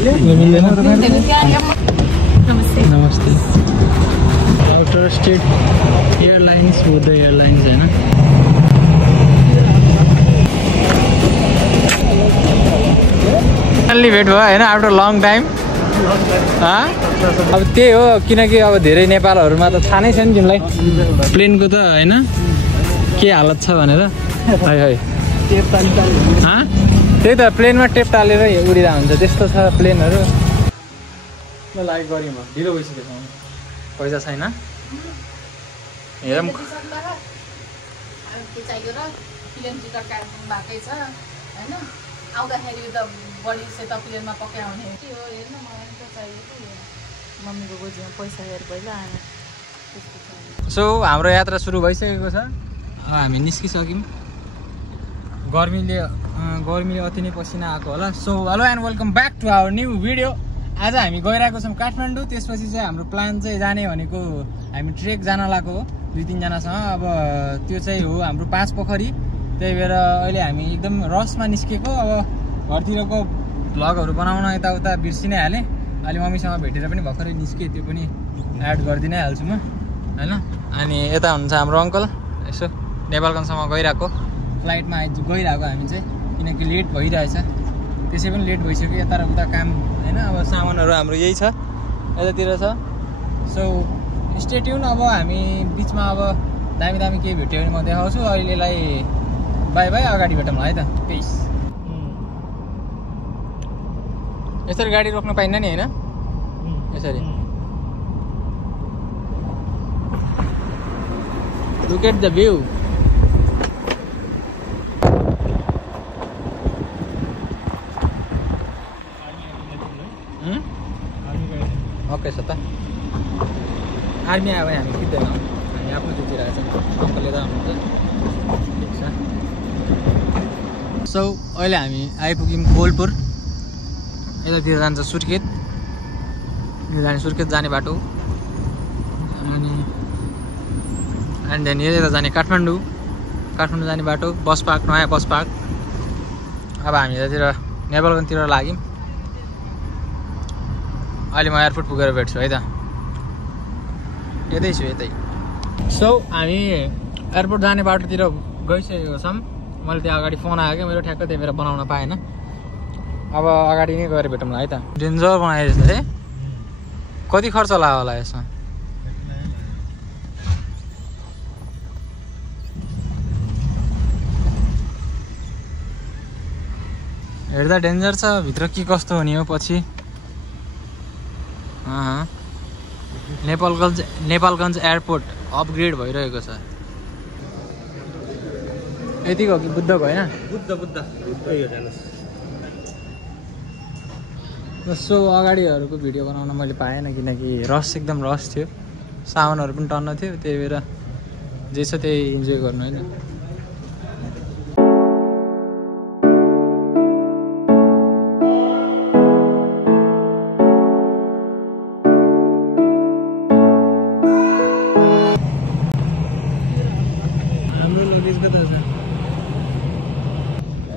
मिल्दैन नमस्ते outer state airlines Buddha airlines हैन फाइनली भेट भयो हैन आफ्टर लङ टाइम अब त्यही हो किनकि अब धेरै नेपालहरुमा त थाहा नै छ नि तिमीलाई प्लेनको त हैन के हालत छ भनेर है है त्यही त प्लेनमा टेप टालेर उडिरा हुन्छ त्यस्तो छ प्लेनहरु ल लाइक गरे म ढिलो भइसक्यो पैसा छैन हेरम के चाहियो र प्लेन टिकट काट्नु बाकै छ हैन आउँदाखेरि त बडी से त प्लेनमा पक्कै आउने के हो हेर्न मलाई त चाहियो कि मम्मीको गोजीमा पैसा हेर पहिला आएन सो हाम्रो यात्रा सुरु भइसकेको छ हामी निस्किसक्यौं गर्मीले अति नै पसिना आएको होला so hello and welcome back to our new video आज हामी गइरहेको छौं काठमाडौँ त्यसपछि चाहिँ हाम्रो प्लान चाहिँ जाने भनेको हामी ट्रेक जान लागेको हो 2-3 जनासँग अब त्यो चाहिँ हो हाम्रो 5 पोखरी त्यही भएर अहिले हामी एकदम रसमा निस्केको अब घरतिरको भ्लगहरु बनाउन यताउता बिर्सिनै हाले अलि मम्मीसँग भेटेर पनि भर्खरै निस्के त्यो पनि एड गर्दिनै हाल्छु म हैन अनि यता हुन्छ हाम्रो अंकल यसो नेपालगञ्जसम्म गइराको फ्लाइटमा गइराको हामी चाहिँ किनकि लेट भइरहेछ त्यसै पनि लेट भइसक्यो यता र उता काम हैन अब सामानहरु हाम्रो यही छ यतातिर छ सो स्टे ट्युन अब हामी बीचमा अब दामी दामी के भेट्यो भने म देखाउँछु अहिलेलाई बाइ बाइ अगाडि भेटौँ है त पीस यसरी गाडी रोक्न पाइन्न नि हैन यसरी Look at the view. Okay, सता आर्मी आयो भने हामी किन्दैन हामी आफ्नो टिचिरहेछ अंकलले त हुनुहुन्छ ठीक छ सो अहिले हामी आइपुग्यौं कोलपुर यतातिर जान्छ सुर्खेत जाने बाटो and then यता जाने काठमाडौँ जाने बाटो बस पार्क नयाँ बस पार्क अब हामी यतातिर नेपालगञ्जतिर लाग्यौं अहिले म एयरपोर्ट पुगेर भेट्छु है त यतै छु यतै सो हामी एयरपोर्ट जाने बाटोतिर गइसकेको छौं मैले त्यहाँ अगाडि फोन आयो के मेरो ठ्याक्क त्यही भएर बनाउन पाएन अब अगाडि नै गएर भेटौँला है त डेन्जर बनाइरहेछ है कति खर्च लाग्यो होला यसमा हेर्दा डेन्जर छ भित्र के कस्तो हुने हो पछि नेपालगञ्ज एयरपोर्ट अपग्रेड भइरहेको छ यतिको कि बुद्धको हैन बुद्ध सो अगाडिहरुको भिडियो बनाउन मैले पाएन किनकि रस एकदम रस थियो साउन्डहरु पनि टन्न थियो त्यही भएर जे छ त्यही इन्जोय गर्नु हैन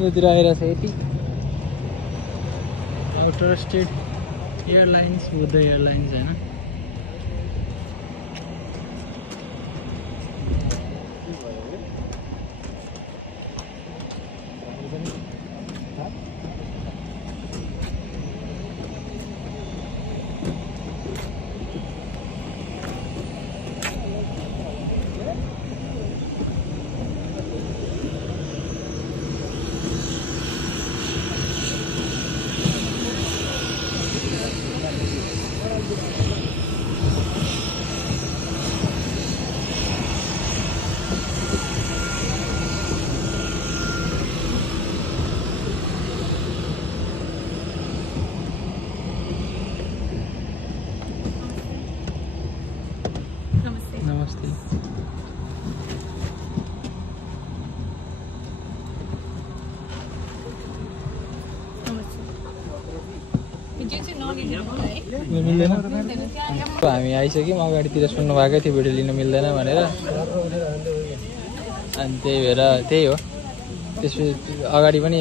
यतातिर आइरहेछ यति outer state airlines Buddha airlines हैन नमस्ते मिल्दैन हामी आइसक्यौँ अगाडितिर सुन्नु भएकै थियो भिडियो लिनु मिल्दैन भनेर अनि त्यही भएर त्यही हो त्यसपछि अगाडि पनि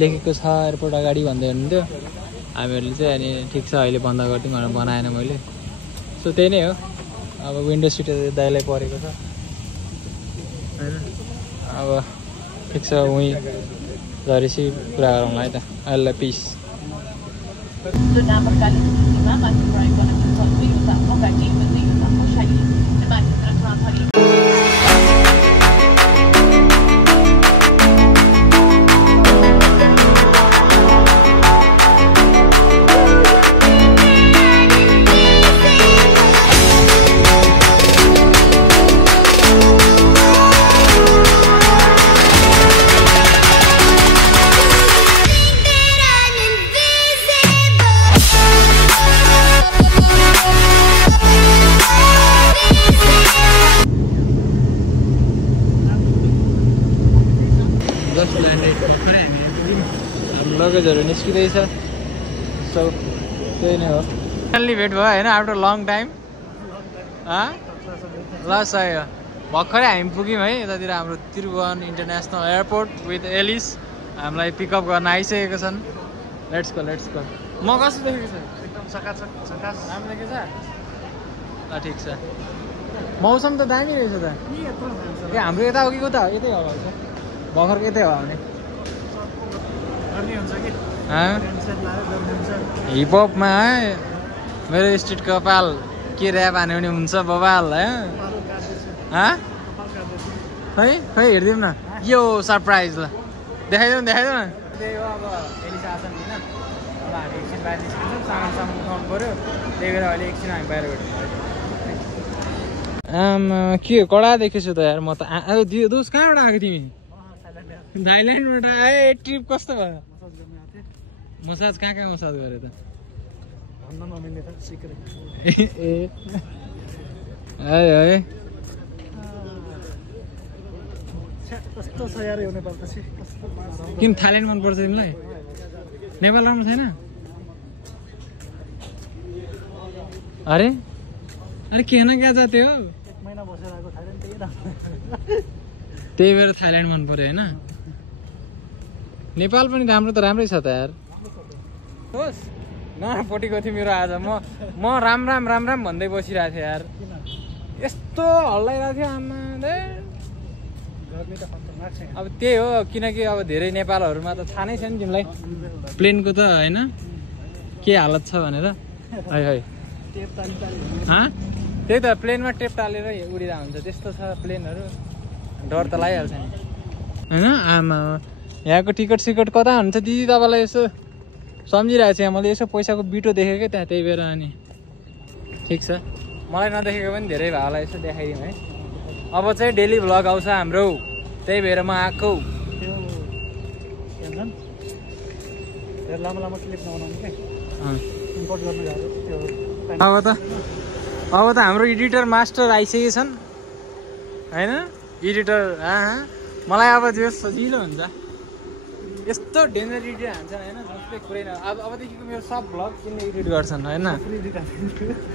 लेखेको छ एयरपोर्ट अगाडि भन्दै हुनुहुन्थ्यो हामीहरूले चाहिँ अनि ठिक छ अहिले बन्द गरिदिउँ भनेर बनाएन मैले। सो त्यही नै हो। अब विन्डो सिट दाइलाई परेको छ होइन। अब ठिक छ उहीँ झरेपछि कुरा गरौँला है त। अहिले पिस। लगेजहरू निस्किँदैछ। सो त्यही नै हो। फाइनली भेट भयो होइन आफ्टर लङ टाइम। लस आयो। भर्खरै हामी पुग्यौँ है यतातिर हाम्रो Tribhuvan international airport with Alice हामीलाई पिकअप गर्न आइसकेको छन्। Let's go let's go. म कस्तो देखेको छ? एकदम सकारात्मक झकास राम्रो देखेको छ? ल ठिक छ। मौसम त दामी रहेछ त। ए हाम्रो यता हो कि उता हो? यतै हो भर्खरको यतै हो भने हिपहपमा है मेरो स्ट्रिट कपाल के ऱ्याप हान्यो भने हुन्छ बबाल है। खै खै हेरिदिउँ न यो सरप्राइज। ल देखाइदेऊ न देखाइदेऊ न। त्यही हो अब एलिसा आछन् होइन। अब हामी एकछिन बाहिर निस्किन्छौँ। सामान उठाउनु पऱ्यो। त्यही भएर अहिले एकछिन हामी बाहिर भेट्छौँ। आमा के कडा देखेछु त यार म त। दोस्त कहाँबाट आएको तिमी? थाइल्यान्डबाट आए। ट्रिप कस्तो भयो? मसाज कहाँ कहाँ मसाज गरे त? है किन थाइल्यान्ड मनपर्छ तिमीलाई? नेपाल राम्रो छैन? अरे अरे के न क्या जाते हो? त्यही भएर थाइल्यान्ड मन पर्यो होइन। नेपाल पनि राम्रो त राम्रै छ त यार। होस् नपट्टिको थियो मेरो आज। म राम राम राम राम भन्दै बसिरहेको थिएँ यार। यस्तो हल्लाइरहेको थियो आमा। अब त्यही हो किनकि अब धेरै नेपालहरूमा त थाहा नै छ नि तिमीलाई प्लेनको त होइन के हालत छ भनेर। है है त्यही त प्लेनमा टेप टालेर उडिरहेको हुन्छ। त्यस्तो छ प्लेनहरू। डर त लागिहाल्छ नि होइन। आमा यहाँको टिकट सिकट कता हुन्छ दिदी तपाईँलाई यसो सम्झिरहेको छु। यहाँ मैले यसो पैसाको बिटो देखेँ क्या त्यहाँ। त्यही भएर अनि ठिक छ मलाई नदेखेको पनि धेरै भाइलाई यसो देखाइदिउँ है। अब चाहिँ डेली भ्लग आउँछ हाम्रो। त्यही भएर म आएको। अब त हाम्रो एडिटर मास्टर आइसकेको छन् होइन। एडिटर मलाई अब त्यो सजिलो हुन्छ। यस्तो डेन्जर एडिट हान्छ होइन जसले कुरै न। अबदेखिको मेरो सब भ्लग किन एडिट गर्छन् होइन।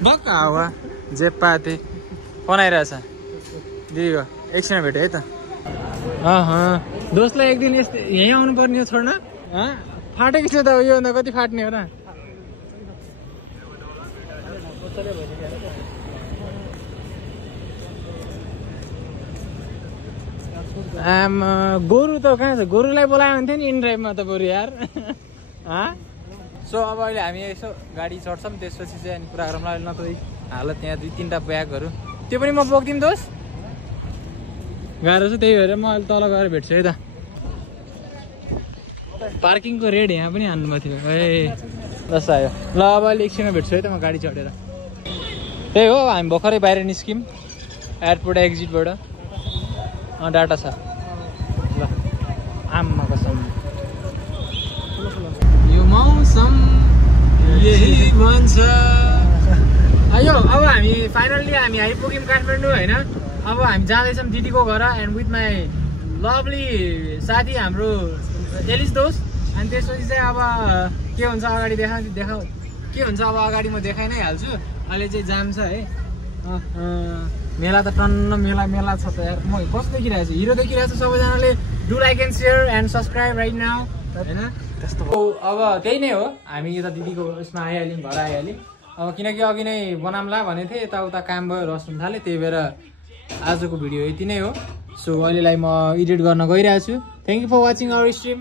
बक्क हावा जे पाते बनाइरहेछ दिदीको। एकछिन भेट्यो है त। दोस्तलाई एक दिन यस्तो यहीँ आउनु पर्ने हो छोड्न। फाटेको थियो त योभन्दा कति फाट्ने हो र। गोरु त कहाँ छ? गोरुलाई बोलायो भने थियो नि इनड्राइभमा त बरु यार। सो अब अहिले हामी यसो गाडी चढ्छौँ त्यसपछि चाहिँ अनि कुरा गरौँला। न त हालत यहाँ 2-3टा ब्यागहरू त्यो पनि म बोक्दिउँ दोस्त। गाह्रो छ त्यही भएर म अहिले तल गएर भेट्छु है त। पार्किङको रेड यहाँ पनि हान्नुभएको थियो। ए दस आयो। ल अब अहिले एकछिनमा भेट्छु है त म गाडी चढेर। त्यही हो हामी भर्खरै बाहिर निस्क्यौँ एयरपोर्ट एक्जिटबाट। डाटा छ ल। आम्मा कसम यो मौसम यही भन्छ। यो अब हामी फाइनल्ली हामी आइपुग्यौँ काठमाडौँ होइन। अब हामी जाँदैछौँ दिदीको घर एन्ड विथ माई लभली साथी हाम्रो एलिस दोस्त। अनि त्यसपछि चाहिँ अब के हुन्छ अगाडि देखाउ के हुन्छ अब अगाडि म देखाइ नै हाल्छु। अहिले चाहिँ जाम छ है। मेला त टन्न मेला छ त यार। म कस्तो देखिरहेको छु? हिरो देखिरहेको छु। सबैजनाले do like and share and subscribe right now होइन। त्यस्तो अब त्यही नै हो हामी यता दिदीको उसमा आइहाल्यौँ घर आइहाल्यौँ अब किनकि अघि नै बनाउँला भनेको थिएँ यताउता काम भयो रस हुन थाल्यो त्यही भएर आजको भिडियो यति नै हो सो अहिलेलाई म एडिट गर्न गइरहेको छु thank you for watching our stream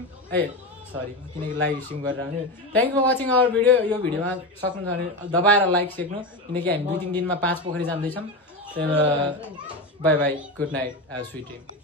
sorry किनकि लाइभ स्ट्रिम गरेर आउने thank you for watching our video यो भिडियोमा सक्नुहुन्छ भने दबाएर लाइक सेक्नु किनकि हामी 2-3 दिनमा 5 पोखरी जाँदैछौँ त्यही भएर by by good night sweet dream